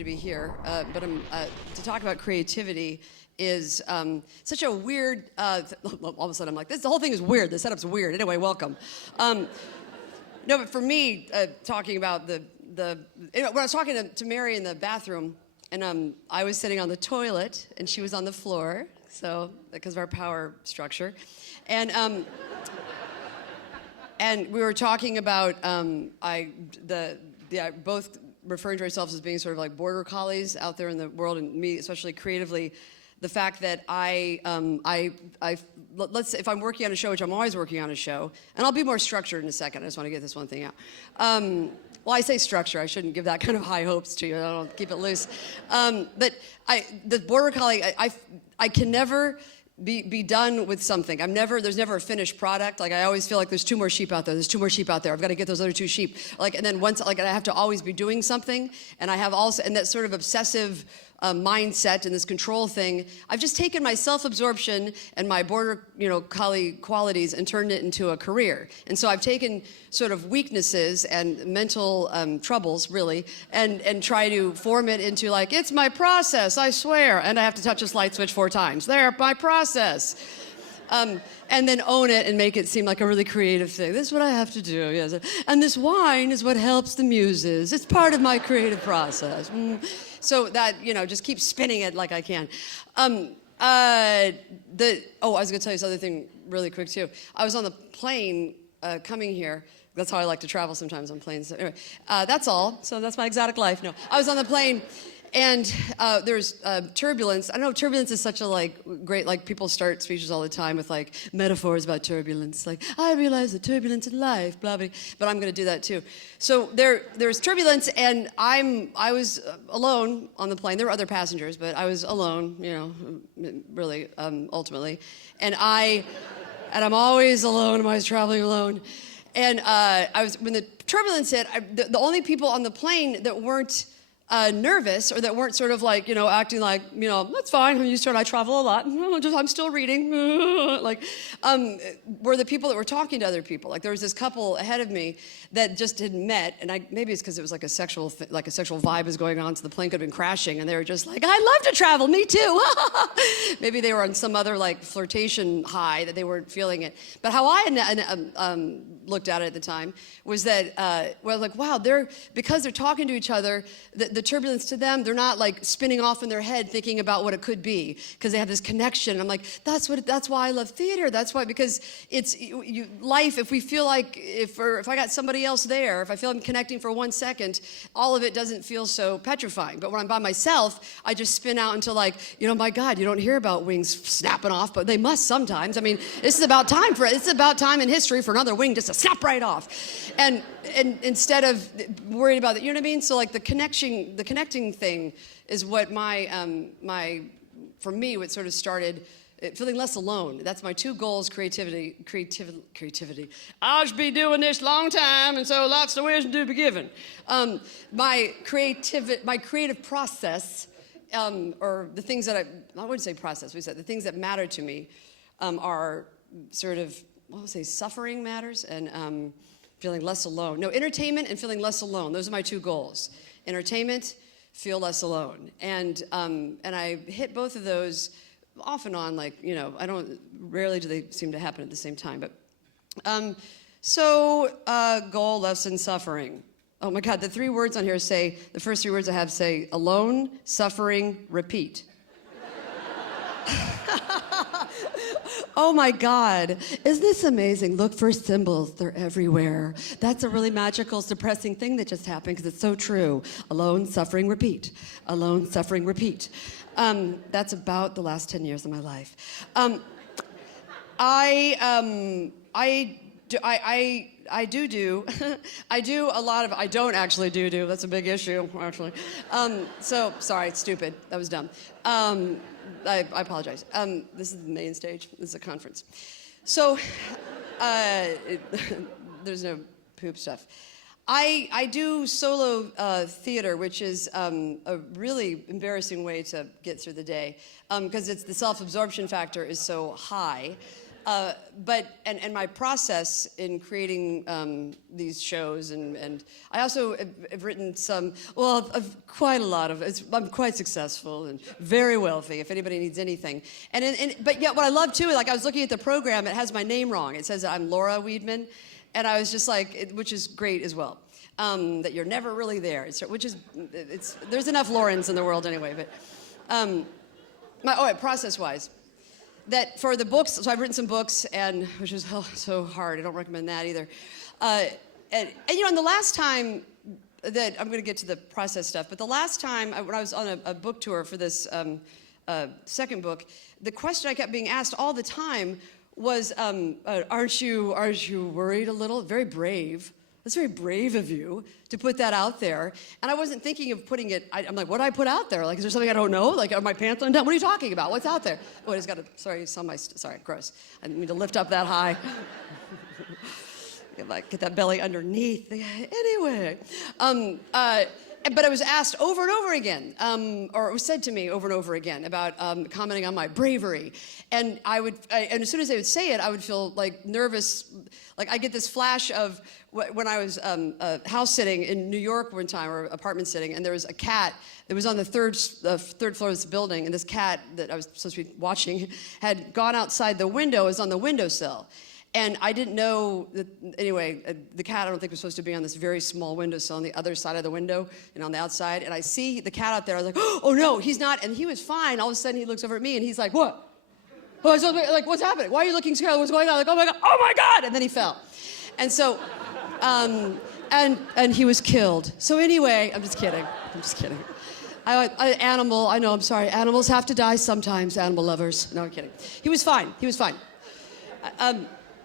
to be here, but to talk about creativity is such a weird. All of a sudden, I'm like, the whole thing is weird. The setup's weird. Anyway, welcome. No, but for me, talking about when I was talking to Mary in the bathroom, and I was sitting on the toilet, and she was on the floor, so because of our power structure, and we were talking about both referring to ourselves as being sort of like border collies out there in the world, and me especially creatively. The fact that let's say if I'm working on a show, which I'm always working on a show, and I'll be more structured in a second. I just want to get this one thing out. Well, I say structure. I shouldn't give that kind of high hopes to you. I don't keep it loose. But the border collie, I can never be done with something. There's never a finished product. Like I always feel like there's two more sheep out there. There's two more sheep out there. I've got to get those other two sheep. And then once, I have to always be doing something. And I have also, and that sort of obsessive mindset and this control thing. I've just taken my self-absorption and my border, collie qualities and turned it into a career. And so I've taken sort of weaknesses and mental troubles, really, and try to form it into like, it's my process, I swear. And I have to touch this light switch 4 times. There, my process. And then own it and make it seem like a really creative thing. This is what I have to do, yes. And this wine is what helps the muses. It's part of my creative process. So that, just keep spinning it like I can. I was gonna tell you this other thing really quick too. I was on the plane coming here. That's how I like to travel sometimes on planes. So anyway, that's all. So that's my exotic life. No, I was on the plane. And there's turbulence. I don't know, turbulence is such a great, people start speeches all the time with metaphors about turbulence. Like, I realize the turbulence in life, blah, blah, but I'm gonna do that too. So there's turbulence and I was alone on the plane. There were other passengers, but I was alone, really, ultimately. And I'm always alone, I'm always traveling alone. And when the turbulence hit, the only people on the plane that weren't nervous or that weren't sort of acting like, that's fine, I'm used to it, I travel a lot, I'm still reading, were the people that were talking to other people. Like there was this couple ahead of me that just had met, and maybe it's because it was like a sexual vibe was going on, so the plane could have been crashing, and they were just like, I love to travel, me too. Maybe they were on some other flirtation high that they weren't feeling it. But how I looked at it at the time was that, wow, because they're talking to each other, the turbulence to them, they're not spinning off in their head thinking about what it could be, because they have this connection. I'm like, that's why I love theater. That's why, because it's life. If we feel like, if I got somebody else there, if I feel I'm connecting for 1 second, all of it doesn't feel so petrifying. But when I'm by myself, I just spin out into my God, you don't hear about wings snapping off, but they must sometimes. I mean, it's about time in history for another wing just to snap right off. And instead of worried about it, you know what I mean? So the connecting thing is what for me, what sort of started feeling less alone. That's my 2 goals: creativity. I should be doing this long time, and so lots of wisdom to be given. My creative process, or the things that I wouldn't say process. We said the things that matter to me are sort of, suffering matters and feeling less alone. No, entertainment and feeling less alone. Those are my 2 goals. Entertainment, feel less alone. And I hit both of those off and on, rarely do they seem to happen at the same time. But goal, lesson, suffering. Oh my God, the 3 words on here say, the first 3 words I have say alone, suffering, repeat. Oh my God, isn't this amazing? Look for symbols, they're everywhere. That's a really magical, depressing thing that just happened because it's so true. Alone, suffering, repeat. Alone, suffering, repeat. That's about the last 10 years of my life. I don't actually do, that's a big issue, actually. So, sorry, it's stupid, that was dumb. I apologize. This is the main stage. This is a conference. So, there's no poop stuff. I do solo theater, which is a really embarrassing way to get through the day, because the self-absorption factor is so high. But my process in creating these shows, and I also have written some, well, quite a lot of it. I'm quite successful and very wealthy, if anybody needs anything. But yet what I love too, like I was looking at the program, it has my name wrong. It says I'm Laura Weedman, and I was just like, which is great as well, that you're never really there. There's enough Laurens in the world anyway, but process-wise. That for the books, so I've written some books, and which is so hard. I don't recommend that either. And the last time that I'm going to get to the process stuff, but the last time when I was on a book tour for this second book, the question I kept being asked all the time was, "Aren't you worried a little?" Very brave. That's very brave of you to put that out there. And I wasn't thinking of putting it, I'm like, what did I put out there? Like, is there something I don't know? Like, are my pants undone? What are you talking about? What's out there? Oh, I just got to, sorry, gross. I didn't mean to lift up that high. Get that belly underneath. Anyway. But I was asked over and over again, or it was said to me over and over again about commenting on my bravery. And and as soon as they would say it, I would feel like nervous. Like I get this flash of when I was house sitting in New York one time, or apartment sitting, and there was a cat that was on the third floor of this building, and this cat that I was supposed to be watching had gone outside the window, was on the windowsill. And I didn't know that, anyway, the cat I don't think was supposed to be on this very small windowsill on the other side of the window and on the outside. And I see the cat out there. I was like, oh no, he's not. And he was fine. All of a sudden he looks over at me and he's like, what? Oh, so, like, what's happening? Why are you looking scared? What's going on? Like, oh my God. And then he fell. And so, and he was killed. So anyway, I'm just kidding. Animal, I know, I'm sorry. Animals have to die sometimes, animal lovers. No, I'm kidding. He was fine.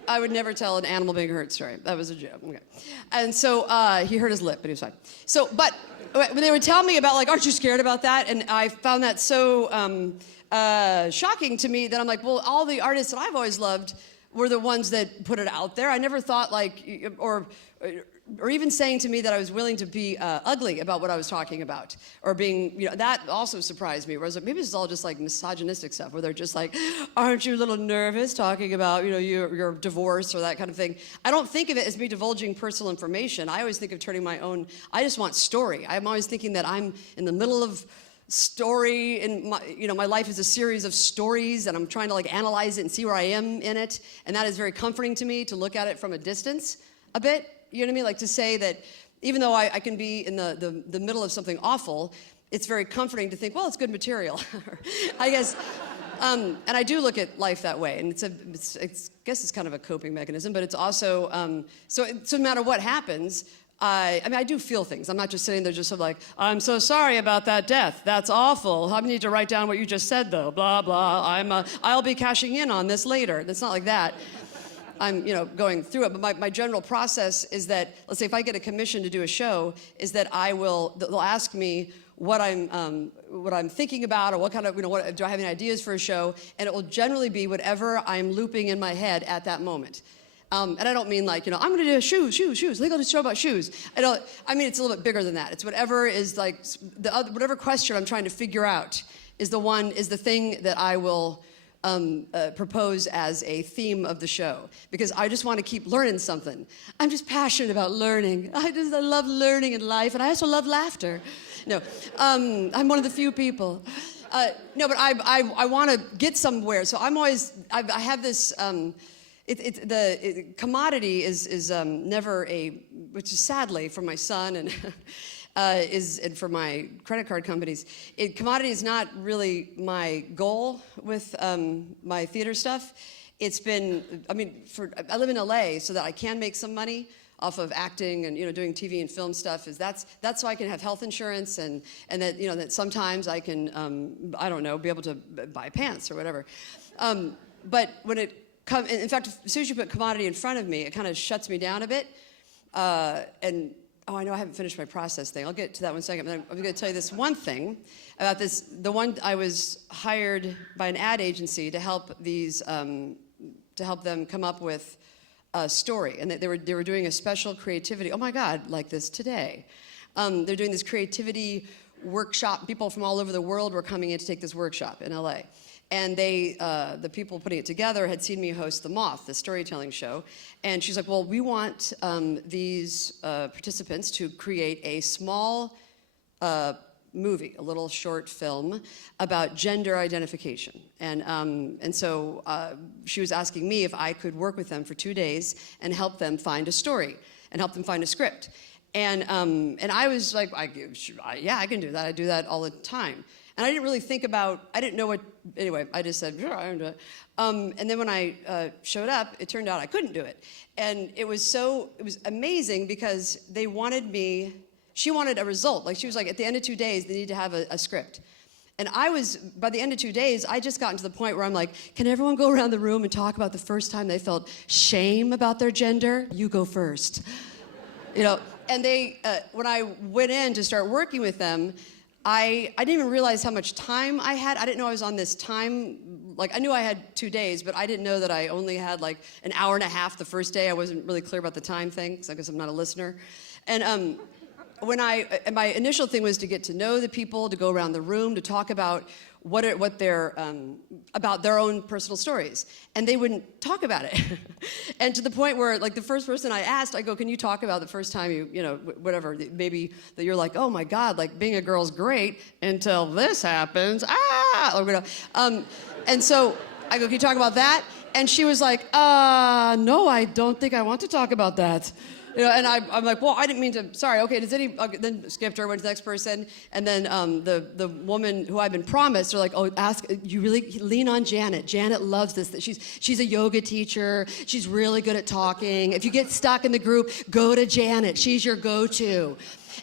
I would never tell an animal being hurt story. That was a joke. Okay. And so he hurt his lip, but he was fine. So, but when they would tell me about, like, aren't you scared about that? And I found that so shocking to me that I'm like, well, all the artists that I've always loved were the ones that put it out there. I never thought, like, or even saying to me that I was willing to be ugly about what I was talking about, or being, that also surprised me. Where I was like, maybe this is all just like misogynistic stuff, where they're just like, aren't you a little nervous talking about, your divorce or that kind of thing. I don't think of it as me divulging personal information. I always think of turning my own, I just want story. I'm always thinking that I'm in the middle of story, and my life is a series of stories, and I'm trying to like analyze it and see where I am in it, and that is very comforting to me, to look at it from a distance a bit. You know what I mean? Like to say that even though I can be in the middle of something awful, it's very comforting to think, well, it's good material, I guess. And I do look at life that way, and I guess it's kind of a coping mechanism, but it's also, so no matter what happens, I do feel things. I'm not just sitting there just sort of like, I'm so sorry about that death. That's awful. I need to write down what you just said, though. Blah, blah. I'll be cashing in on this later. It's not like that. I'm, going through it. But my general process is that, let's say if I get a commission to do a show, is that they'll ask me what I'm thinking about, or what kind of, what, do I have any ideas for a show? And it will generally be whatever I'm looping in my head at that moment. And I don't mean like, I'm going to do shoes. I think I'll do a show about shoes. I mean, it's a little bit bigger than that. It's whatever is like, whatever question I'm trying to figure out is the thing that I will propose as a theme of the show, because I just want to keep learning something. I'm just passionate about learning. I love learning in life, and I also love laughter. No, I'm one of the few people. No, but I want to get somewhere. So I have this. The commodity is never which is sadly for my son and and for my credit card companies, commodity is not really my goal with my theater stuff. It's been, I live in LA so that I can make some money off of acting and doing TV and film stuff. That's so I can have health insurance and that that sometimes I can be able to buy pants or whatever. But when it in fact, as soon as you put commodity in front of me, it kind of shuts me down a bit. I know I haven't finished my process thing. I'll get to that one second. But I'm going to tell you this one thing about this. The one I was hired by an ad agency to help them come up with a story, and they were doing a special creativity. Oh my God, like this today. They're doing this creativity workshop. People from all over the world were coming in to take this workshop in LA. And the people putting it together had seen me host The Moth, the storytelling show. And she's like, well, we want these participants to create a small movie, a little short film about gender identification. And so she was asking me if I could work with them for 2 days and help them find a story and help them find a script. And I was like, yeah, I can do that. I do that all the time. And I didn't really think about, I didn't know what, anyway, I just said, sure, I can do it. And then when I showed up, it turned out I couldn't do it. And it was amazing because they wanted me, she wanted a result. Like she was like, at the end of 2 days, they need to have a script. And by the end of 2 days, I just gotten to the point where I'm like, can everyone go around the room and talk about the first time they felt shame about their gender? You go first. And they, when I went in to start working with them, I didn't even realize how much time I had. I didn't know I was on this time. Like, I knew I had 2 days, but I didn't know that I only had like an hour and a half the first day. I wasn't really clear about the time thing, because I guess I'm not a listener. And my initial thing was to get to know the people, to go around the room, to talk about about their own personal stories, and they wouldn't talk about it. And to the point where, like, the first person I asked, I go, "Can you talk about the first time whatever, maybe that you're like, oh my God, like being a girl's great until this happens, and so I go, "Can you talk about that?" And she was like, "No, I don't think I want to talk about that." And I'm like, well, I didn't mean to. Sorry. Okay. Then skipped her, went to the next person, and then the woman who I've been promised, they're like, oh, you really lean on Janet. Janet loves this. She's a yoga teacher. She's really good at talking. If you get stuck in the group, go to Janet. She's your go-to.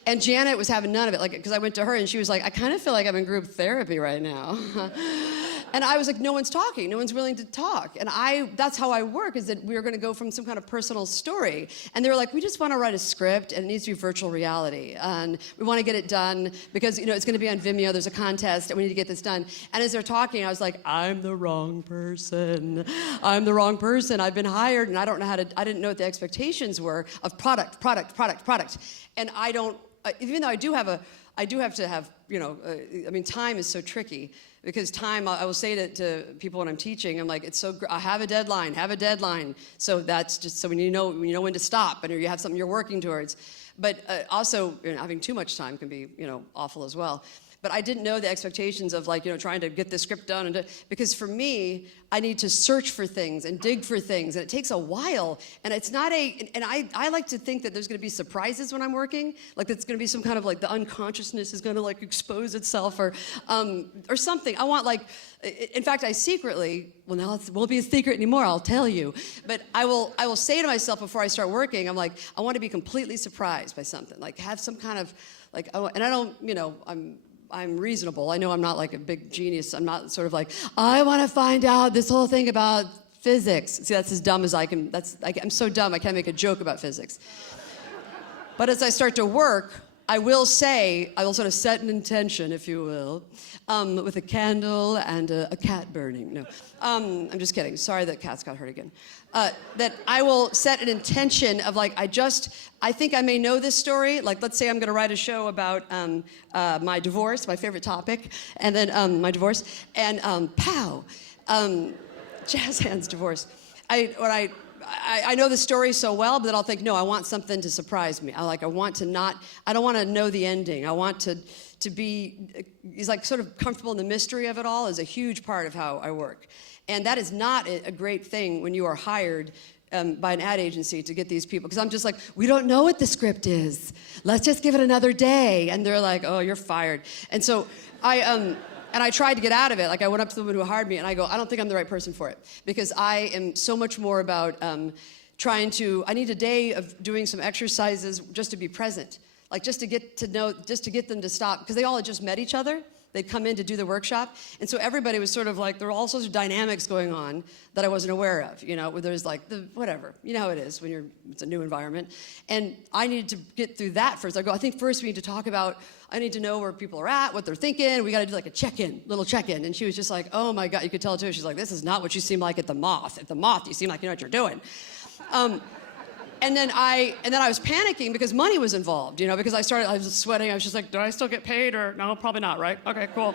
And Janet was having none of it, like, because I went to her and she was like, I kind of feel like I'm in group therapy right now. And I was like, no one's talking. No one's willing to talk. And that's how I work, is that we were going to go from some kind of personal story. And they were like, we just want to write a script, and it needs to be virtual reality. And we want to get it done because, it's going to be on Vimeo. There's a contest, and we need to get this done. And as they're talking, I was like, I'm the wrong person. I'm the wrong person. I've been hired, and I didn't know what the expectations were of product. And even though I do have to have, time is so tricky. Because time, I will say to people when I'm teaching, I'm like, I have a deadline. So that's just, so when you know when to stop, and you have something you're working towards. But also, having too much time can be, awful as well. But I didn't know the expectations of, like, trying to get the script done. Because for me, I need to search for things and dig for things, and it takes a while. And it's not and I like to think that there's going to be surprises when I'm working. Like, it's going to be some kind of, like, the unconsciousness is going to, like, expose itself or something. I want, like, in fact, I secretly, well, now it won't be a secret anymore, I'll tell you. But I will say to myself before I start working, I'm like, I want to be completely surprised by something. Like, have some kind of, like, and I don't, I'm reasonable. I know I'm not like a big genius. I'm not sort of like, I want to find out this whole thing about physics. See, that's as dumb as I can. I'm so dumb I can't make a joke about physics. But as I start to work, I will sort of set an intention, if you will, with a candle and a cat burning. No, I'm just kidding. Sorry that cats got hurt again. That I will set an intention of, like, I think I may know this story. Like, let's say I'm going to write a show about my divorce, my favorite topic, and then my divorce, and jazz hands divorce. I know the story so well, but then I'll think, no, I want something to surprise me. I don't want to know the ending. I want to be, is like sort of comfortable in the mystery of it all is a huge part of how I work. And that is not a great thing when you are hired by an ad agency to get these people. Because I'm just like, we don't know what the script is. Let's just give it another day. And they're like, oh, you're fired. And so I tried to get out of it. Like, I went up to the woman who hired me, and I go, I don't think I'm the right person for it. Because I am so much more about I need a day of doing some exercises just to be present. Like, just to get them to stop. Because they all had just met each other. They'd come in to do the workshop. And so everybody was sort of like, there were all sorts of dynamics going on that I wasn't aware of, where there's like whatever. You know how it is when it's a new environment. And I needed to get through that first. I think first we need to talk about, I need to know where people are at, what they're thinking. We got to do like a little check-in. And she was just like, oh my God, you could tell too. She's like, this is not what you seem like at the Moth. At the Moth, you seem like you know what you're doing. And then I was panicking because money was involved, because I was sweating. I was just like, do I still get paid or no? Probably not, right? Okay, cool.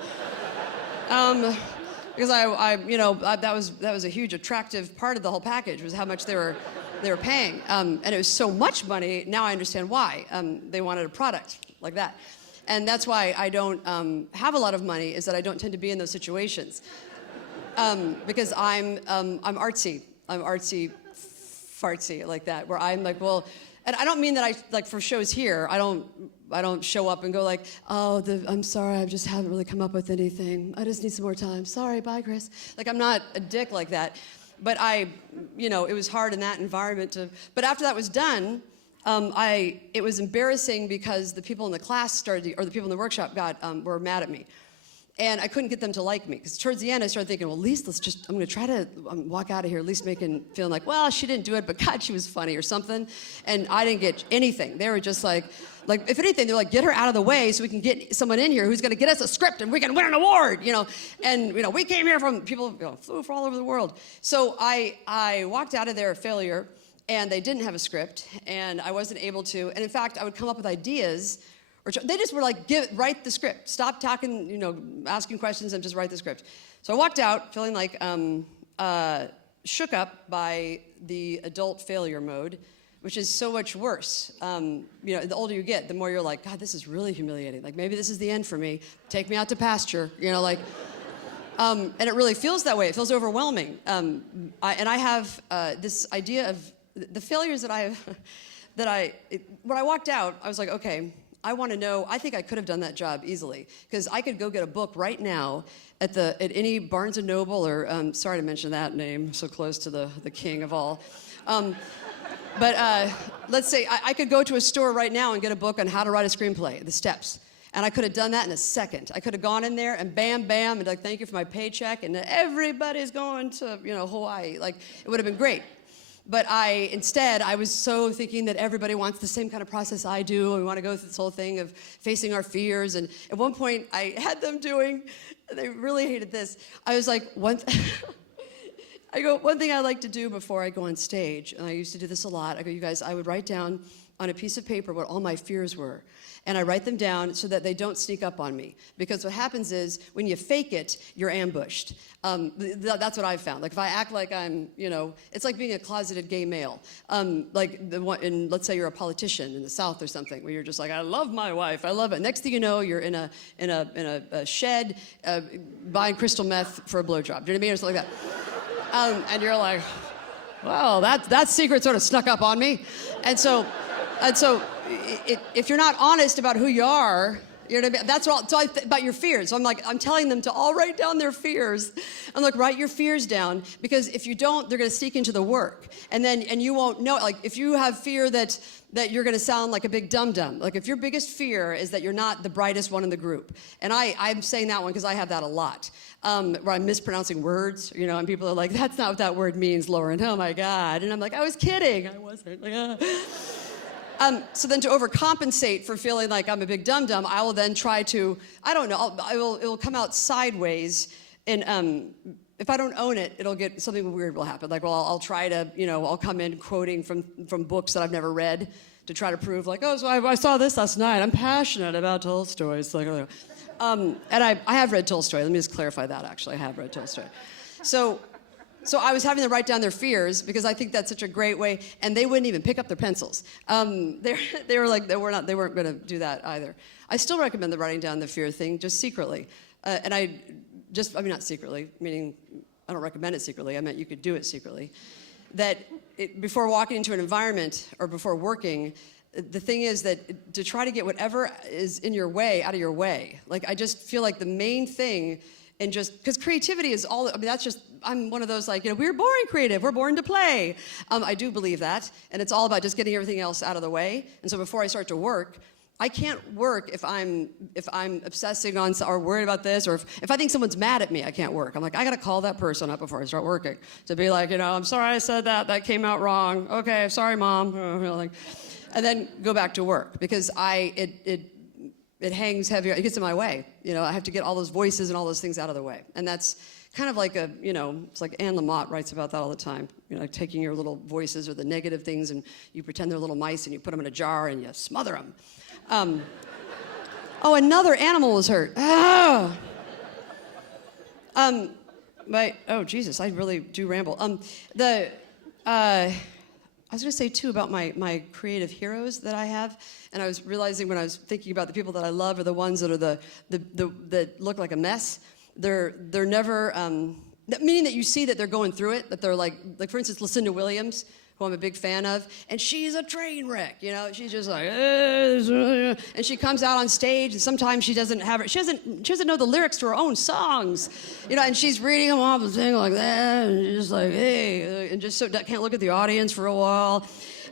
because that was a huge attractive part of the whole package, was how much they were paying, and it was so much money. Now I understand why. They wanted a product like that, and that's why I don't have a lot of money. Is that I don't tend to be in those situations, because I'm artsy. I'm artsy, fartsy like that, where I'm like, well, and I don't mean that I like for shows here. I don't show up and go like, oh, I'm sorry, I just haven't really come up with anything. I just need some more time. Sorry, bye, Chris. Like, I'm not a dick like that. But it was hard in that environment but after that was done, it was embarrassing because the people in the class or the people in the workshop were mad at me. And I couldn't get them to like me, because towards the end I started thinking, well, at least I'm going to try to walk out of here at least feeling like, well, she didn't do it, but God, she was funny or something. And I didn't get anything. They were just like, if anything, they're like, get her out of the way so we can get someone in here who's going to get us a script and we can win an award, And, we came here from people flew from all over the world. So I walked out of there a failure, and they didn't have a script, and I wasn't able to. And in fact, I would come up with ideas. They just were like, write the script. Stop talking, asking questions, and just write the script. So I walked out feeling like shook up by the adult failure mode, which is so much worse. The older you get, the more you're like, God, this is really humiliating. Like, maybe this is the end for me. Take me out to pasture, and it really feels that way. It feels overwhelming. I have this idea of the failures that when I walked out, I was like, okay, I want to know. I think I could have done that job easily, because I could go get a book right now at any Barnes & Noble or sorry to mention that name, so close to the king of all. But let's say I could go to a store right now and get a book on how to write a screenplay, the steps, and I could have done that in a second. I could have gone in there and bam, bam, and like, thank you for my paycheck, and everybody's going to Hawaii. Like, it would have been great. But instead, I was so thinking that everybody wants the same kind of process I do, and we want to go through this whole thing of facing our fears. And at one point, I had them they really hated this. I was like, one thing I like to do before I go on stage, and I used to do this a lot, I go, you guys, I would write down on a piece of paper what all my fears were. And I write them down so that they don't sneak up on me. Because what happens is, when you fake it, you're ambushed. That's what I've found. Like, if I act like I'm, it's like being a closeted gay male. Let's say you're a politician in the South or something, where you're just like, I love my wife, I love it. Next thing you know, you're in a shed buying crystal meth for a blowjob. Do you know what I mean? Or something like that. And you're like, well, that secret sort of snuck up on me. And so if you're not honest about who you are, you know what I mean? That's all. So about your fears. So I'm telling them to all write down their fears. I'm like, write your fears down, because if you don't, they're going to sneak into the work, and you won't know. Like, if you have fear that you're going to sound like a big dum-dum. Like, if your biggest fear is that you're not the brightest one in the group, and I'm saying that one because I have that a lot, where I'm mispronouncing words, and people are like, that's not what that word means, Lauren. Oh my God. And I'm like, I was kidding. I wasn't. Like, So then, to overcompensate for feeling like I'm a big dum-dum, I will then try to, I don't know, it will come out sideways, and if I don't own it, something weird will happen. Like, well, I'll try to, I'll come in quoting from books that I've never read to try to prove, like, oh, so I saw this last night. I'm passionate about Tolstoy. It's like, and I have read Tolstoy. Let me just clarify that, actually. I have read Tolstoy. So I was having them write down their fears, because I think that's such a great way, and they wouldn't even pick up their pencils. They were like, they weren't going to do that either. I still recommend the writing down the fear thing, just secretly. Not secretly, meaning I don't recommend it secretly. I meant you could do it secretly. Before walking into an environment or before working, the thing is that to try to get whatever is in your way out of your way. Like, I just feel like the main thing, and just because creativity is all, that's just, I'm one of those, like, we're born creative, we're born to play. I do believe that, and it's all about just getting everything else out of the way. And so before I start to work, I can't work if I'm obsessing on or worried about this, or if I think someone's mad at me, I can't work. I'm like, I gotta call that person up before I start working to be like, I'm sorry I said that came out wrong. Okay, sorry, Mom. And then go back to work, because it hangs heavier, it gets in my way. I have to get all those voices and all those things out of the way. And that's kind of like it's like Anne Lamott writes about that all the time. Like taking your little voices or the negative things, and you pretend they're little mice, and you put them in a jar and you smother them. Oh, another animal was hurt. Oh. Oh Jesus, I really do ramble. I was going to say too about my creative heroes that I have, and I was realizing when I was thinking about the people that I love are the ones that are the that look like a mess. They're never meaning that you see that they're going through it, that they're like for instance Lucinda Williams, who I'm a big fan of, and she's a train wreck, you know. She's just like, and she comes out on stage, and sometimes she doesn't know the lyrics to her own songs, you know, and she's reading them off and saying like that, and just like, hey, and just so can't look at the audience for a while.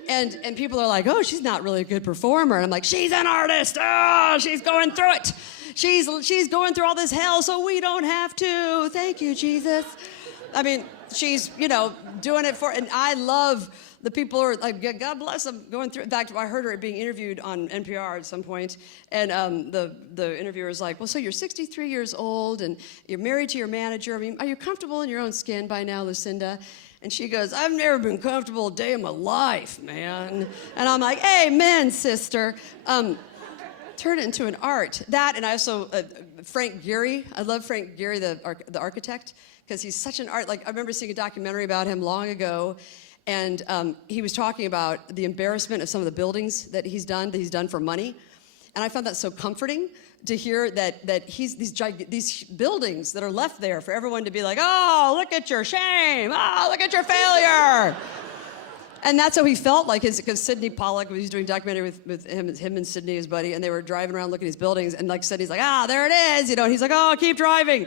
And people are like, oh, she's not really a good performer. And I'm like, she's an artist. Oh, she's going through it. She's going through all this hell, so we don't have to. Thank you, Jesus. I mean, she's, you know, doing it for, and I love the people who are like, God bless them, going through. In fact, I heard her being interviewed on NPR at some point, and the interviewer was like, well, so you're 63 years old, and you're married to your manager. I mean, are you comfortable in your own skin by now, Lucinda? And she goes, I've never been comfortable a day in my life, man. And I'm like, amen, sister. Turn it into an art. That, and I also, Frank Gehry. I love Frank Gehry, the architect, because he's such an art. Like, I remember seeing a documentary about him long ago, and he was talking about the embarrassment of some of the buildings that he's done for money. And I found that so comforting to hear that he's these buildings that are left there for everyone to be like, oh, look at your shame. Oh, look at your failure. And that's how he felt like because Sidney Pollack was doing a documentary with him and Sidney, his buddy, and they were driving around looking at his buildings, and like Sidney's like, there it is, you know, and he's like, oh, keep driving.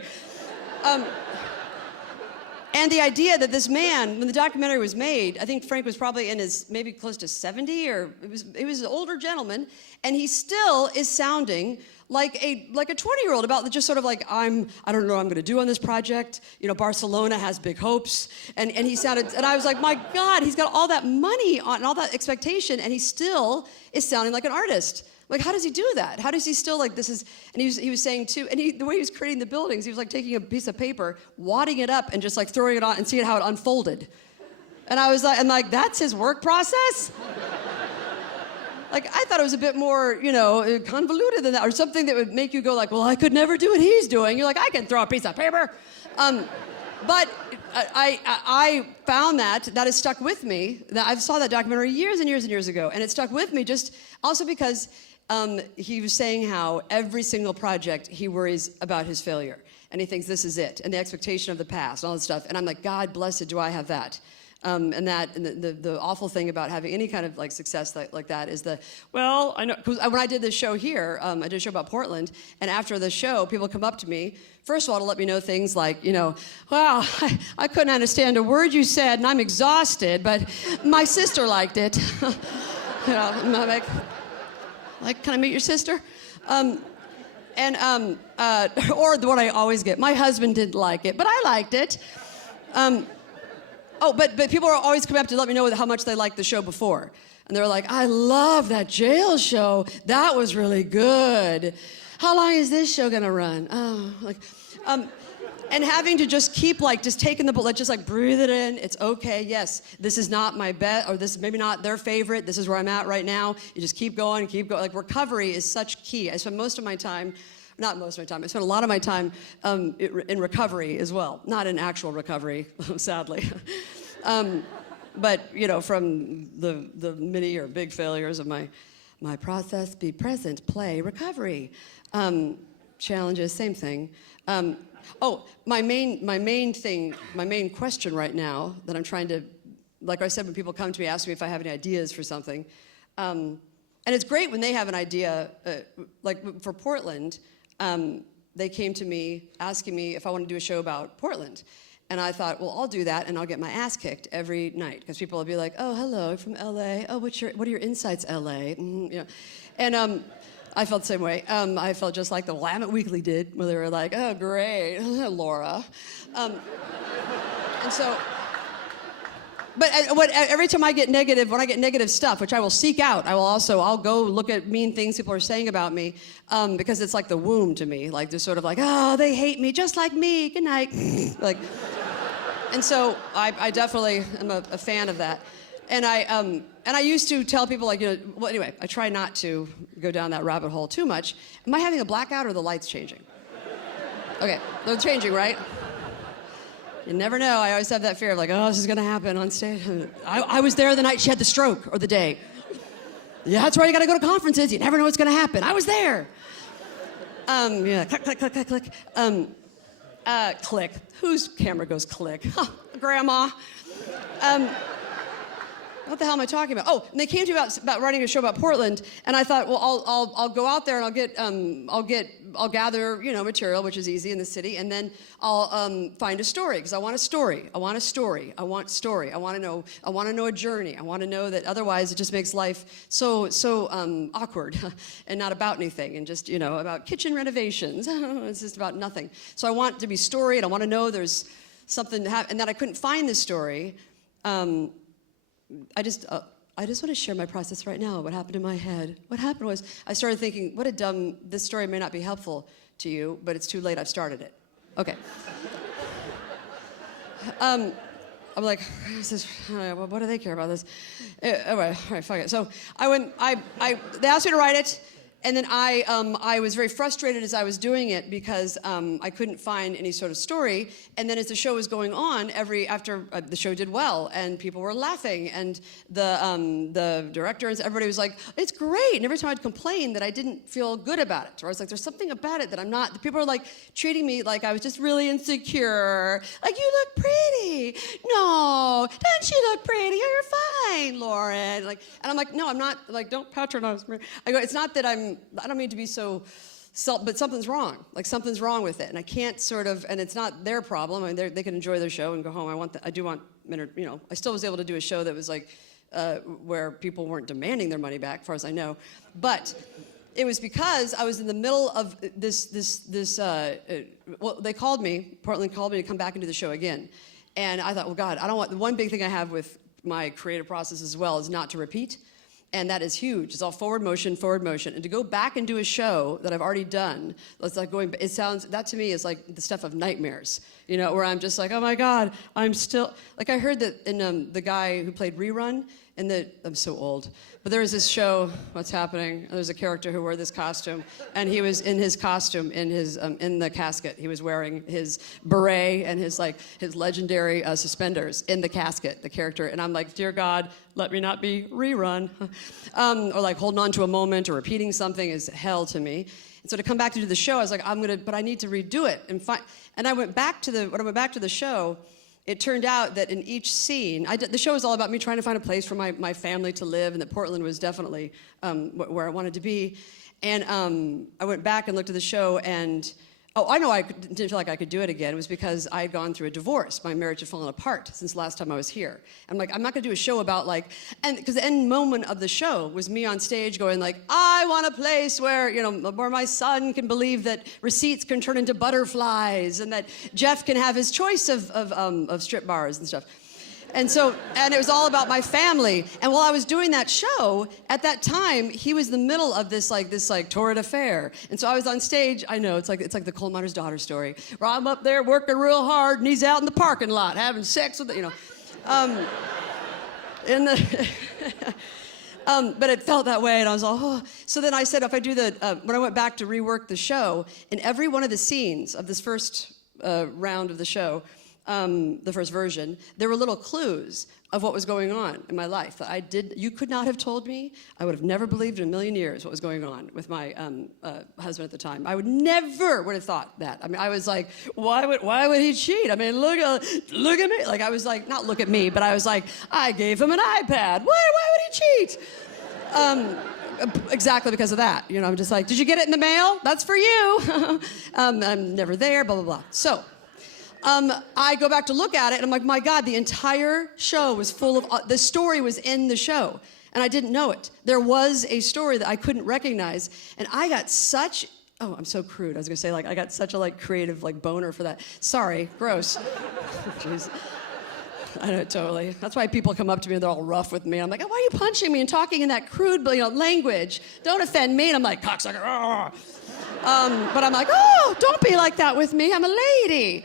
And the idea that this man, when the documentary was made, I think Frank was probably in his maybe close to 70, or he was an older gentleman, and he still is sounding like a 20-year-old about just sort of like, I don't know what I'm going to do on this project. You know, Barcelona has big hopes. And he sounded, and I was like, my God, he's got all that money on and all that expectation, and he still is sounding like an artist. Like, how does he do that? How does he still like this is, and he was saying too, and the way he was creating the buildings, he was like taking a piece of paper, wadding it up, and just like throwing it on and seeing how it unfolded. And I was like, that's his work process? Like, I thought it was a bit more, you know, convoluted than that, or something that would make you go like, well, I could never do what he's doing. You're like, I can throw a piece of paper. But I found that has stuck with me. That I saw that documentary years and years and years ago, and it stuck with me just also because he was saying how every single project he worries about his failure, and he thinks this is it, and the expectation of the past, and all that stuff. And I'm like, God blessed, do I have that? And the awful thing about having any kind of like success like that is well, I know, because when I did this show here, I did a show about Portland, and after the show, people come up to me, first of all, to let me know things like, you know, wow, I couldn't understand a word you said, and I'm exhausted, but my sister liked it. You know, I'm like, can I meet your sister? Or what I always get, my husband didn't like it, but I liked it. But people are always coming up to let me know how much they liked the show before. And they're like, I love that jail show. That was really good. How long is this show gonna run? And having to just keep just taking the bullet, just like breathe it in. It's okay, yes, this is not my bet, or this is maybe not their favorite. This is where I'm at right now. You just keep going, keep going. Like, recovery is such key. I spend most of my time, not most of my time, I spend a lot of my time in recovery as well. Not in actual recovery, sadly. But, you know, from the many or big failures of my process, be present, play, recovery. Challenges, same thing. My main question right now that I'm trying to, like I said, when people come to me, ask me if I have any ideas for something. And it's great when they have an idea, like for Portland, they came to me asking me if I want to do a show about Portland. And I thought, well, I'll do that, and I'll get my ass kicked every night, because people will be like, oh, hello, from LA. Oh, what are your insights, LA? You know, and I felt the same way. I felt just like the Willamette Weekly did, where they were like, oh, great, Laura. And so, but every time I get negative, when I get negative stuff, which I will seek out, I'll go look at mean things people are saying about me, because it's like the womb to me. Like, they're sort of like, oh, they hate me just like me, good night. Like, and so I definitely am a fan of that. And I used to tell people, like, you know, well, anyway, I try not to go down that rabbit hole too much. Am I having a blackout, or the lights changing? Okay, they're changing, right? You never know. I always have that fear of like, oh, this is going to happen on stage. I was there the night she had the stroke, or the day. Yeah, that's why you got to go to conferences. You never know what's going to happen. I was there. Yeah, click, click, click, click, click. Click. Whose camera goes click? Huh, Grandma. What the hell am I talking about? Oh, and they came to me about writing a show about Portland, and I thought, well, I'll go out there and I'll gather material, which is easy in the city, and then I'll find a story because I want a story. I want to know a journey. I want to know that otherwise it just makes life so awkward and not about anything, and just about kitchen renovations. It's just about nothing. So I want to be storied. I want to know there's something to happen, and that I couldn't find this story. I just want to share my process right now, what happened in my head. What happened was I started thinking, this story may not be helpful to you, but it's too late, I've started it. Okay. I'm like, what do they care about this? All right, fuck it. So they asked me to write it, and then I was very frustrated as I was doing it because I couldn't find any sort of story. And then as the show was going on, after the show did well and people were laughing, and the director and everybody was like, "It's great." And every time I'd complain that I didn't feel good about it, or I was like, "There's something about it that I'm not." The people are like treating me like I was just really insecure. Like, "You look pretty." "No, doesn't she look pretty? You're fine, Lauren." Like, and I'm like, "No, I'm not." Like, don't patronize me. I go, "It's not that I don't mean to be so but something's wrong. Like, something's wrong with it, and I can't and it's not their problem. I mean, they can enjoy their show and go home. I still was able to do a show that was like where people weren't demanding their money back, as far as I know, but it was because I was in the middle of they called me. Portland called me to come back and do the show again, and I thought, well, God, I don't want. The one big thing I have with my creative process as well is not to repeat. And that is huge. It's all forward motion. And to go back and do a show that I've already done, that to me is like the stuff of nightmares, where I'm just like, oh my God, I'm still, like I heard that in the guy who played Rerun, I'm so old, but there was this show, What's Happening? There's a character who wore this costume, and he was in his costume, in the casket. He was wearing his beret and his legendary suspenders in the casket, the character, and I'm like, dear God, let me not be Rerun. Or like holding on to a moment or repeating something is hell to me. And so to come back to do the show, I was like, but I need to redo it. And I went back to the show, it turned out that in each scene, the show was all about me trying to find a place for my family to live, and that Portland was definitely where I wanted to be. And I went back and looked at the show, and I know I didn't feel like I could do it again. It was because I had gone through a divorce. My marriage had fallen apart since the last time I was here. I'm like, I'm not going to do a show about because the end moment of the show was me on stage going like, I want a place where my son can believe that receipts can turn into butterflies, and that Jeff can have his choice of strip bars and stuff. And it was all about my family. And while I was doing that show, at that time, he was in the middle of this torrid affair. And so I was on stage. I know, it's like the coal miner's daughter story, where I'm up there working real hard, and he's out in the parking lot having sex with but it felt that way, and I was like, oh. So then I said, if I do when I went back to rework the show, in every one of the scenes of this first round of the show, the first version, there were little clues of what was going on in my life that you could not have told me. I would have never believed in a million years what was going on with my husband at the time. I would have thought that. I mean, I was like, why would he cheat? I mean, look at me. Like, I was like, not look at me, but I was like, I gave him an iPad. Why would he cheat? Exactly because of that. I'm just like, did you get it in the mail? That's for you. I'm never there, blah, blah, blah. So I go back to look at it, and I'm like, my God, the entire show was full of, the story was in the show, and I didn't know it. There was a story that I couldn't recognize, and I got I'm so crude. I was gonna say, I got such a creative boner for that. Sorry, gross. Jeez. I know, totally. That's why people come up to me and they're all rough with me. I'm like, why are you punching me and talking in that crude, language? Don't offend me. And I'm like, cocksucker. But I'm like, don't be like that with me. I'm a lady.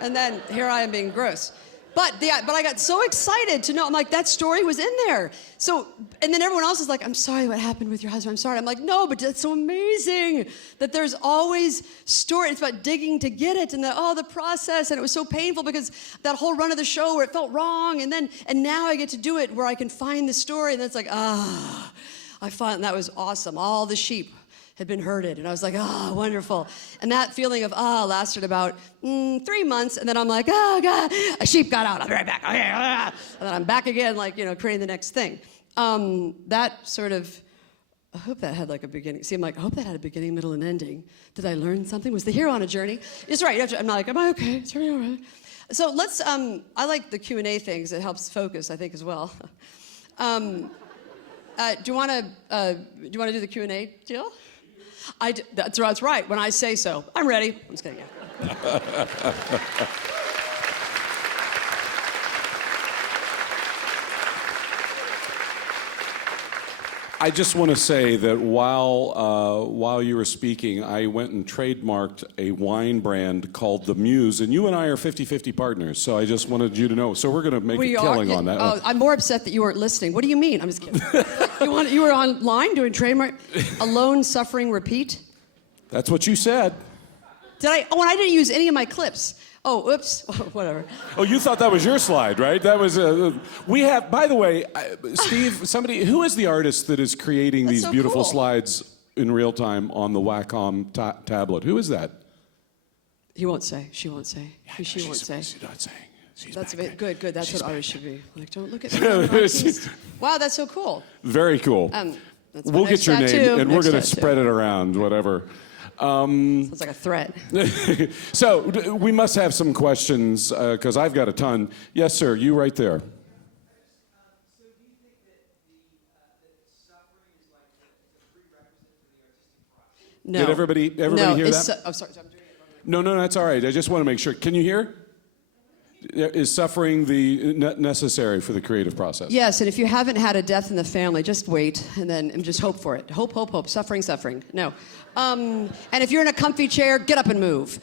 And then here I am being gross. But I got so excited to know. I'm like, that story was in there. So, and then everyone else is like, I'm sorry what happened with your husband. I'm sorry. I'm like, no, but that's so amazing that there's always story. It's about digging to get it and the process. And it was so painful because that whole run of the show where it felt wrong. And now I get to do it where I can find the story. And then it's like, I found, and that was awesome. All the sheep had been herded. And I was like, wonderful. And that feeling of, lasted about 3 months. And then I'm like, oh, God, a sheep got out. I'll be right back. Okay. And then I'm back again, like, creating the next thing. That sort of, I hope that had like a beginning. See, I'm like, I hope that had a beginning, middle, and ending. Did I learn something? Was the hero on a journey? It's right. I'm not like, am I okay? It's really all right. So let's, I like the Q&A things. It helps focus, I think, as well. Do you want to do the Q&A deal? That's right. When I say so, I'm ready. I'm just kidding. I just want to say that while you were speaking, I went and trademarked a wine brand called The Muse, and you and I are 50-50 partners, so I just wanted you to know. So we're going to make a killing on that. Oh, I'm more upset that you weren't listening. What do you mean? I'm just kidding. You were online doing trademark? Alone, suffering, repeat? That's what you said. Did I? Oh, and I didn't use any of my clips. Oh, oops. Whatever. Oh, you thought that was your slide, right? That was. We have, by the way, Steve. Who is the artist that is creating these so beautiful cool. slides in real time on the Wacom tablet? Who is that? He won't say. She won't say. Yeah, she won't say. She's not saying. She's That's back good. That's She's what artists back should be. Like, don't look at me. Wow, that's so cool. Very cool. That's my We'll next get your tattoo. name, and we're Next going to tattoo. spread it around, whatever. Sounds like a threat. So we must have some questions, because I've got a ton. Yes, sir, you right there. So do you think that suffering is like the prerequisite for the artistic process? No. Did everybody hear that? I'm sorry. I'm doing it. No, that's all right. I just want to make sure. Can you hear? Is suffering the necessary for the creative process? Yes, and if you haven't had a death in the family, just wait and just hope for it. Hope. Suffering. No. And if you're in a comfy chair, get up and move.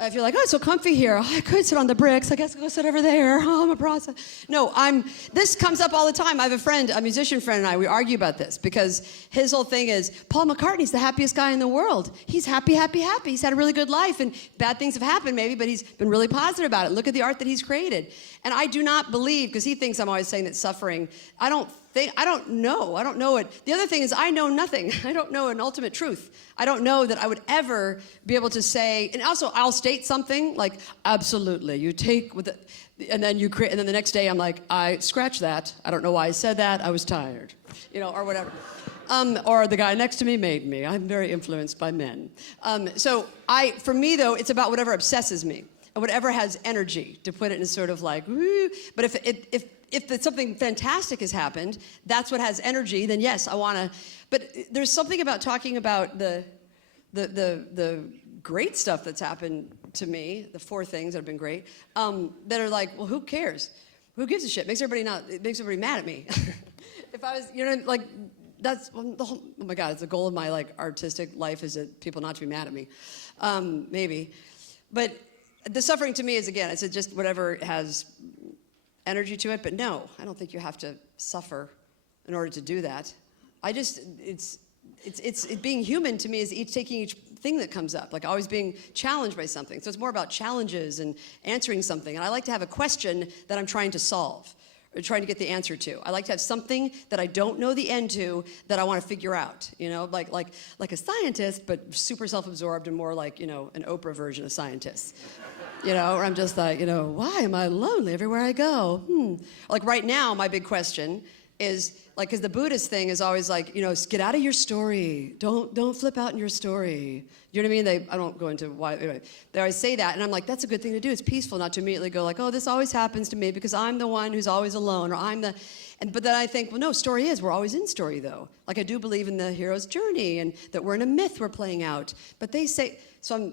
If you're like, oh, it's so comfy here. Oh, I could sit on the bricks. I guess I'll go sit over there. Oh, I'm a process. No, this comes up all the time. I have a friend, a musician friend, and we argue about this because his whole thing is, Paul McCartney's the happiest guy in the world. He's happy. He's had a really good life, and bad things have happened maybe, but he's been really positive about it. Look at the art that he's created. And I do not believe, because he thinks I'm always saying that suffering, I don't know it. The other thing is I know nothing. I don't know an ultimate truth. I don't know that I would ever be able to say, and also I'll state something like, absolutely, you take with it, and then you create, and then the next day I'm like, I scratch that. I don't know why I said that. I was tired, or whatever. Or the guy next to me made me. I'm very influenced by men. For me though, it's about whatever obsesses me. And whatever has energy, to put it in sort of like, woo. But if something fantastic has happened, that's what has energy, then yes, I want to. But there's something about talking about the great stuff that's happened to me, the 4 things that have been great, that are like, well, who cares? Who gives a shit? It makes everybody mad at me. If I was, that's the whole, oh my God, it's the goal of my artistic life is that people not to be mad at me, maybe. But the suffering to me is, again, it's just whatever has energy to it, but no, I don't think you have to suffer in order to do that. It's being human to me is taking each thing that comes up, like always being challenged by something. So it's more about challenges and answering something. And I like to have a question that I'm trying to solve or trying to get the answer to. I like to have something that I don't know the end to that I want to figure out, like a scientist, but super self-absorbed and more like, an Oprah version of scientists. Where I'm just like, why am I lonely everywhere I go? Like right now, my big question is, because the Buddhist thing is always like, get out of your story. Don't flip out in your story. You know what I mean? I don't go into why. Anyway, they always say that, and I'm like, that's a good thing to do. It's peaceful not to immediately go like, oh, this always happens to me because I'm the one who's always alone, or but then I think, well, no, story is, we're always in story, though. Like, I do believe in the hero's journey and that we're in a myth we're playing out. But they say, so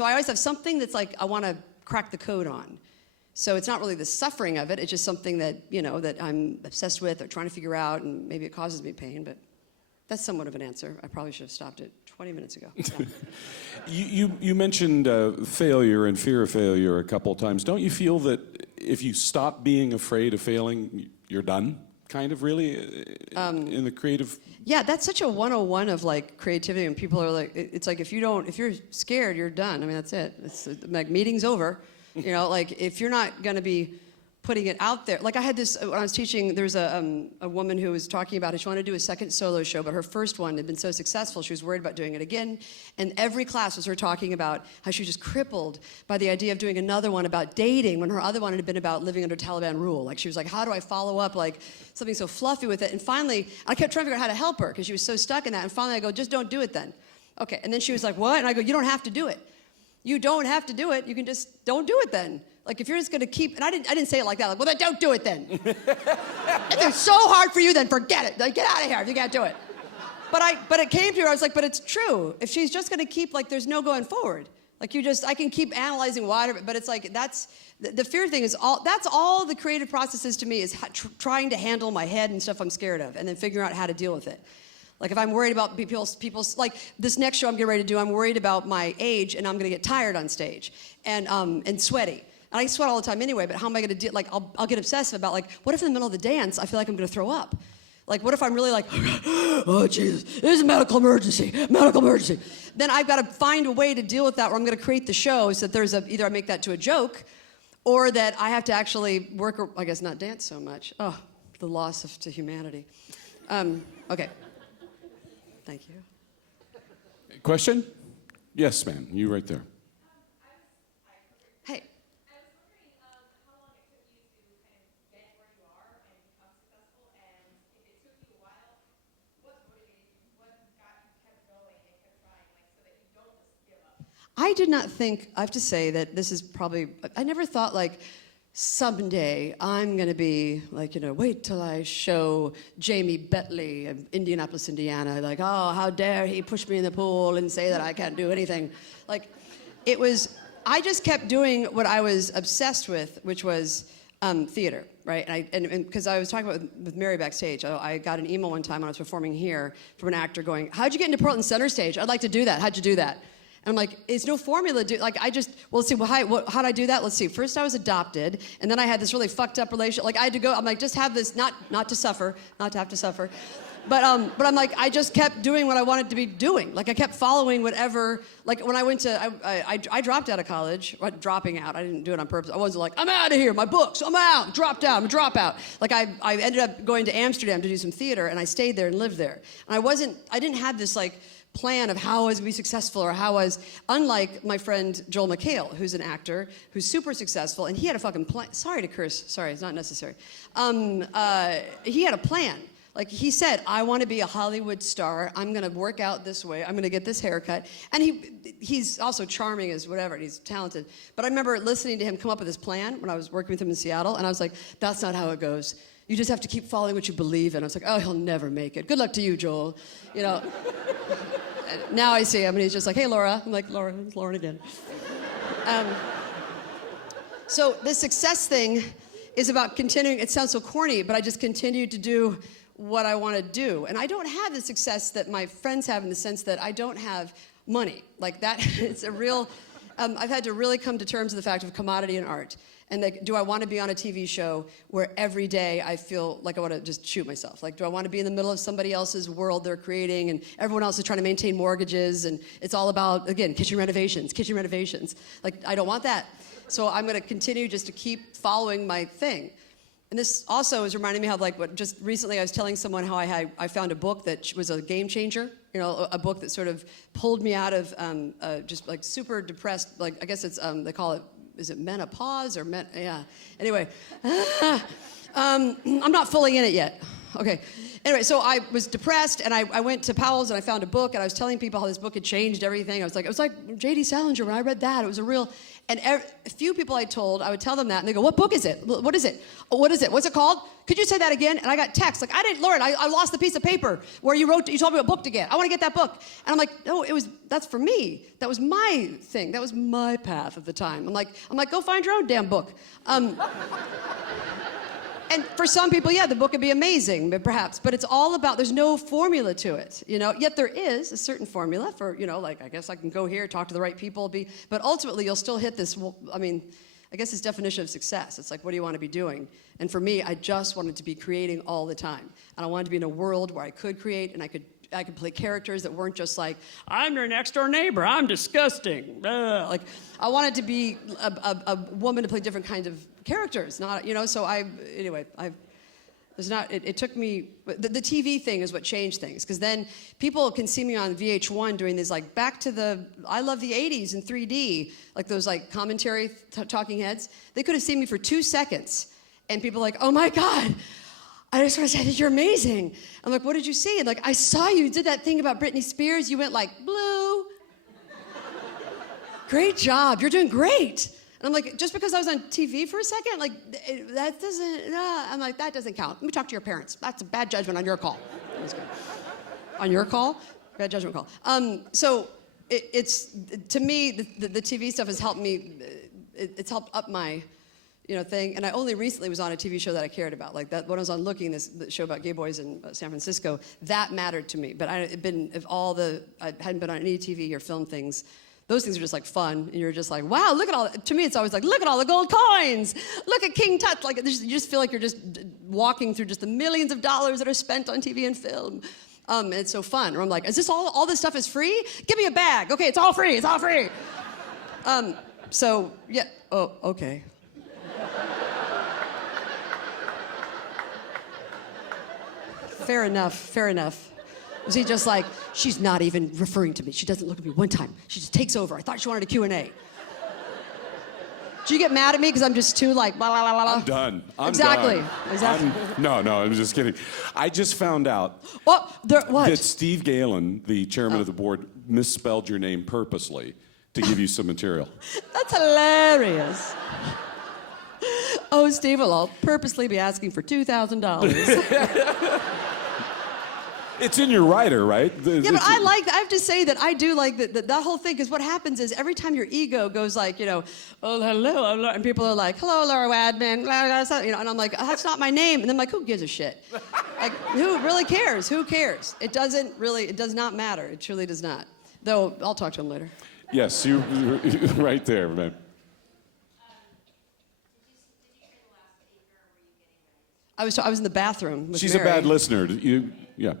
I always have something that's like, I want to crack the code on. So it's not really the suffering of it. It's just something that, that I'm obsessed with or trying to figure out, and maybe it causes me pain, but that's somewhat of an answer. I probably should have stopped it 20 minutes ago. Yeah. You mentioned failure and fear of failure a couple of times. Don't you feel that if you stop being afraid of failing, you're done, kind of, really, in the creative. Yeah, that's such a 101 of like creativity, and people are like, it's like if you're scared, you're done. I mean, that's it. It's like meeting's over. You know, like if you're not gonna be putting it out there. Like I had this, when I was teaching, there's a woman who was talking about how she wanted to do a second solo show, but her first one had been so successful, she was worried about doing it again. And every class was her talking about how she was just crippled by the idea of doing another one about dating when her other one had been about living under Taliban rule. Like she was like, how do I follow up like something so fluffy with it? And finally, I kept trying to figure out how to help her because she was so stuck in that. And finally I go, just don't do it then. Okay, and then she was like, what? And I go, you don't have to do it. You don't have to do it. You can just don't do it then. Like if you're just gonna keep, and I didn't say it like that. Like, well, then don't do it then. If it's so hard for you, then forget it. Like, get out of here if you can't do it. But it came to her. I was like, but it's true. If she's just gonna keep, like, there's no going forward. Like I can keep analyzing water, but it's like that's the fear thing is all. That's all the creative process is to me is trying to handle my head and stuff I'm scared of, and then figuring out how to deal with it. Like if I'm worried about people's like this next show I'm getting ready to do, I'm worried about my age and I'm gonna get tired on stage and sweaty. And I sweat all the time anyway, but how am I gonna do, like I'll get obsessive about like, what if in the middle of the dance I feel like I'm gonna throw up? Like what if I'm really like, oh Jesus, this is a medical emergency. Then I've gotta find a way to deal with that where I'm gonna create the show so that there's either I make that to a joke or that I have to actually work, or I guess not dance so much. Oh, the loss to humanity. Okay. Thank you. Question? Yes, ma'am. You right there. Hey. I was wondering how long it took you to kind of get where you are and become successful, and if it took you a while, what motivated you? What got you kept going and kept trying, like so that you don't just give up? I did not think, I have to say that this is probably, I never thought like, someday I'm gonna be like, you know, wait till I show Jamie Betley of Indianapolis, Indiana, like, oh, how dare he push me in the pool and say that I can't do anything. Like, it was, I just kept doing what I was obsessed with, which was theater, right? And because I was talking about with Mary backstage, I got an email one time when I was performing here from an actor going, how'd you get into Portland Center Stage? I'd like to do that. How'd you do that? And I'm like, it's no formula. Like, I just, well, let's see, well, how'd I do that? Let's see. First, I was adopted, and then I had this really fucked up relationship. Like, I had to go, I'm like, just have this, not to suffer, not to have to suffer. But I'm like, I just kept doing what I wanted to be doing. Like, I kept following whatever, like, when I went to, I dropped out of college, dropping out. I didn't do it on purpose. I wasn't like, I'm out of here, my books, I'm out, dropped out, I'm a dropout. Like, I ended up going to Amsterdam to do some theater, and I stayed there and lived there. And I didn't have this, like, plan of how I was going to be successful or how I was, unlike my friend Joel McHale, who's an actor, who's super successful, and he had a fucking plan. Sorry to curse. Sorry, it's not necessary. He had a plan. Like he said, I want to be a Hollywood star. I'm going to work out this way. I'm going to get this haircut. And he's also charming as whatever. And he's talented. But I remember listening to him come up with this plan when I was working with him in Seattle. And I was like, that's not how it goes. You just have to keep following what you believe in. I was like, oh, he'll never make it. Good luck to you, Joel. You know. Now I see him, and he's just like, hey, Laura. I'm like, Laura, it's Lauren again. So this success thing is about continuing. It sounds so corny, but I just continue to do what I want to do. And I don't have the success that my friends have in the sense that I don't have money. Like that, it's a real, I've had to really come to terms with the fact of commodity and art. And like, do I want to be on a TV show where every day I feel like I want to just shoot myself? Like, do I want to be in the middle of somebody else's world they're creating and everyone else is trying to maintain mortgages and it's all about, again, kitchen renovations. Like, I don't want that. So I'm going to continue just to keep following my thing. And this also is reminding me of like what just recently I was telling someone how I found a book that was a game changer. You know, a book that sort of pulled me out of just like super depressed, like I guess it's, they call it, is it menopause or yeah. Anyway, I'm not fully in it yet. Okay. Anyway, so I was depressed and I went to Powell's and I found a book and I was telling people how this book had changed everything. I was like, it was like J.D. Salinger when I read that. It was a real, and a few people I told, I would tell them that and they go, what book is it? What is it? What is it? What's it called? Could you say that again? And I got texts like, Lauren, I lost the piece of paper where you told me what book to get. I want to get that book. And I'm like, no, that's for me. That was my thing. That was my path at the time. I'm like, go find your own damn book. And for some people, yeah, the book would be amazing, perhaps. But it's all about, there's no formula to it, you know? Yet there is a certain formula for, you know, like, I guess I can go here, talk to the right people, but ultimately you'll still hit this, I mean, I guess, his definition of success. It's like, what do you want to be doing? And for me, I just wanted to be creating all the time. And I wanted to be in a world where I could create and I could play characters that weren't just like, I'm your next door neighbor, I'm disgusting. Blah. Like, I wanted to be a woman to play different kinds of characters, not, so it took me, the TV thing is what changed things, because then people can see me on VH1 doing these like I love the 80s in 3D, like those like commentary talking heads. They could have seen me for 2 seconds and people are like, oh my God, I just want to say that you're amazing. I'm like, what did you see? And like, I saw you did that thing about Britney Spears. You went like, blue. Great job. You're doing great. And I'm like, just because I was on TV for a second, like, that doesn't, I'm like, that doesn't count. Let me talk to your parents. That's a bad judgment on your call. On your call? Bad judgment call. So it's, to me, the TV stuff has helped me, it's helped up my, thing. And I only recently was on a TV show that I cared about. Like that, when I was on Looking, the show about gay boys in San Francisco, that mattered to me. But I hadn't been on any TV or film things. Those things are just like fun, and you're just like, wow, look at all, to me it's always like, look at all the gold coins, look at King Tut, like you just feel like you're just walking through just the millions of dollars that are spent on TV and film. And it's so fun. Or I'm like, is this all this stuff is free? Give me a bag. Okay, it's all free, it's all free. So, yeah, oh, okay. Fair enough. Was he just like, she's not even referring to me. She doesn't look at me one time. She just takes over. I thought she wanted a Q&A. Do you get mad at me because I'm just too like, blah, blah, blah, blah? I'm done. Exactly. No, I'm just kidding. I just found out what? that Steve Galen, the chairman of the board, misspelled your name purposely to give you some material. That's hilarious. Oh, Steve, well, I'll purposely be asking for $2,000. It's in your writer, right? Yeah, but I have to say that I do like that whole thing, because what happens is every time your ego goes like, oh, hello, and people are like, hello, Laura Weedman, and I'm like, oh, that's not my name. And then I'm like, who gives a shit? Like, who really cares? Who cares? It does not matter. It truly does not. Though, I'll talk to him later. Yes, you right there, man. I was in the bathroom with She's Mary. a bad listener. Yeah.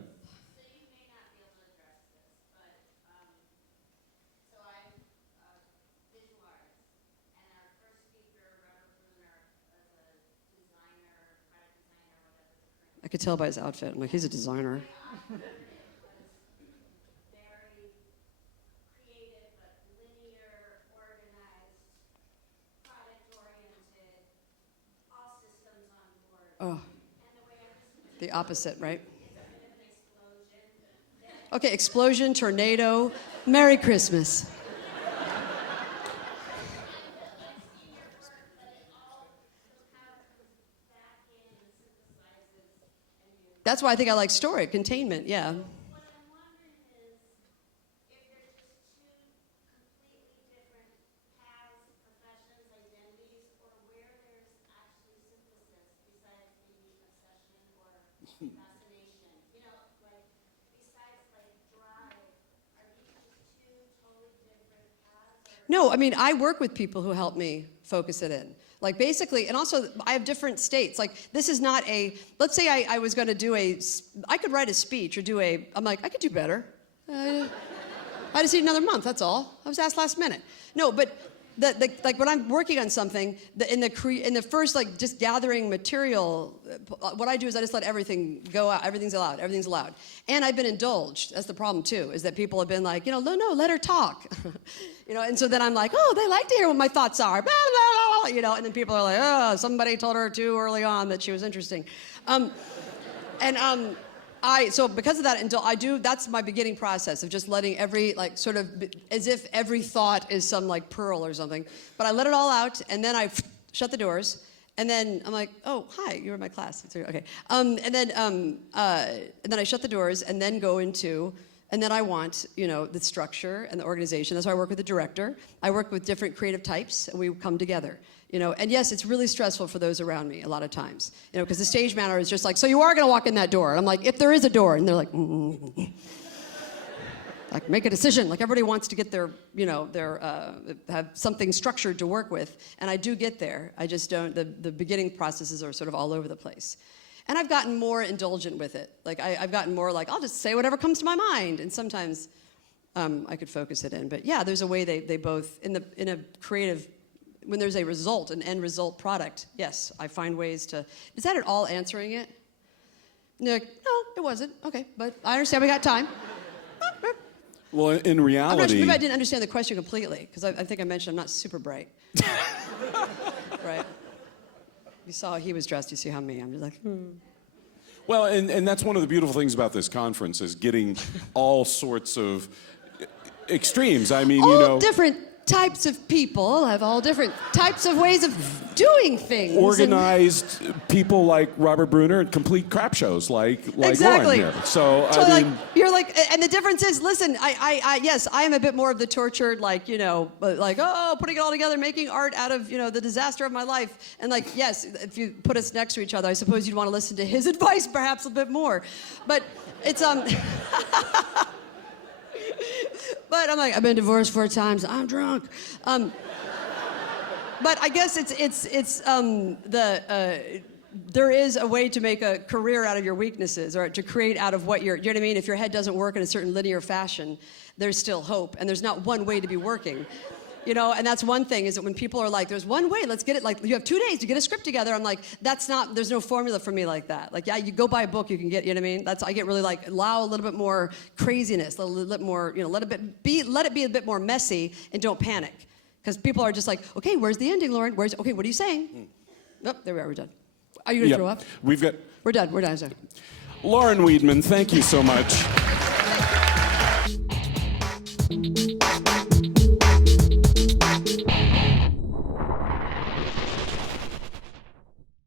I could tell by his outfit. I'm like, he's a designer. Very creative, but linear, organized, product-oriented, all systems on board. Oh, And the way I listen to the opposite, right? it, it's a bit of an explosion. Okay, explosion, tornado, Merry Christmas. That's why I think I like story, containment, yeah. What I'm wondering is if there's just two completely different paths, professions, identities, or where there's actually synthesis besides maybe obsession or fascination. Like besides like drive, are these just two totally different paths? No, I mean, I work with people who help me focus it in. Like basically, and also I have different states. Like this is not let's say I was going to do I could write a speech or I'm like, I could do better. I just need another month, that's all. I was asked last minute. No, but like when I'm working on something, in the first like just gathering material, what I do is I just let everything go out. Everything's allowed. And I've been indulged. That's the problem too, is that people have been like, no, let her talk. And so then I'm like, oh, they like to hear what my thoughts are. Blah, blah, blah, and then people are like, oh, somebody told her too early on that she was interesting. So because of that, that's my beginning process of just letting sort of as if every thought is some like pearl or something. But I let it all out, and then I shut the doors, and then I'm like, oh, hi, you were in my class. Okay. And then I shut the doors, and then go into, and then I want, the structure and the organization. That's why I work with the director. I work with different creative types, and we come together. And yes, it's really stressful for those around me a lot of times, because the stage manager is just like, so you are going to walk in that door? And I'm like, if there is a door. And they're like, like make a decision. Like everybody wants to get their, have something structured to work with, and I do get there. I just don't. The beginning processes are sort of all over the place, and I've gotten more indulgent with it. Like I've gotten more like I'll just say whatever comes to my mind, and sometimes I could focus it in. But yeah, there's a way they both in a creative. When there's a result, an end result product, yes, I find ways to. Is that at all answering it? And you're like, no, it wasn't. Okay, but I understand we got time. Well, in I'm reality, not sure, maybe I didn't understand the question completely because I think I mentioned I'm not super bright. Right? You saw how he was dressed. You see how me. I'm just like. well, and that's one of the beautiful things about this conference is getting all sorts of extremes. I mean, All different types of people have all different types of ways of doing things. Organized people like Robert Bruner and complete crap shows like Exactly. Lauren here. So I like mean, you're like, and the difference is, listen, yes, I am a bit more of the tortured, like putting it all together, making art out of the disaster of my life, and like yes, if you put us next to each other, I suppose you'd want to listen to his advice perhaps a bit more, but it's But I'm like, I've been divorced 4 times. I'm drunk. But I guess there is a way to make a career out of your weaknesses, or to create out of what you know what I mean? If your head doesn't work in a certain linear fashion, there's still hope, and there's not one way to be working. And that's one thing, is that when people are like, there's one way, let's get it, like, you have 2 days to get a script together, I'm like, there's no formula for me like that. Like, yeah, you go buy a book, you can get, you know what I mean? I get really like, allow a little bit more craziness, a little bit more, let it be a bit more messy, and don't panic. Because people are just like, okay, where's the ending, Lauren? Okay, what are you saying? Oh, there we are, we're done. Are you gonna throw up? We're done. We're done, sir. Lauren Weedman, thank you so much.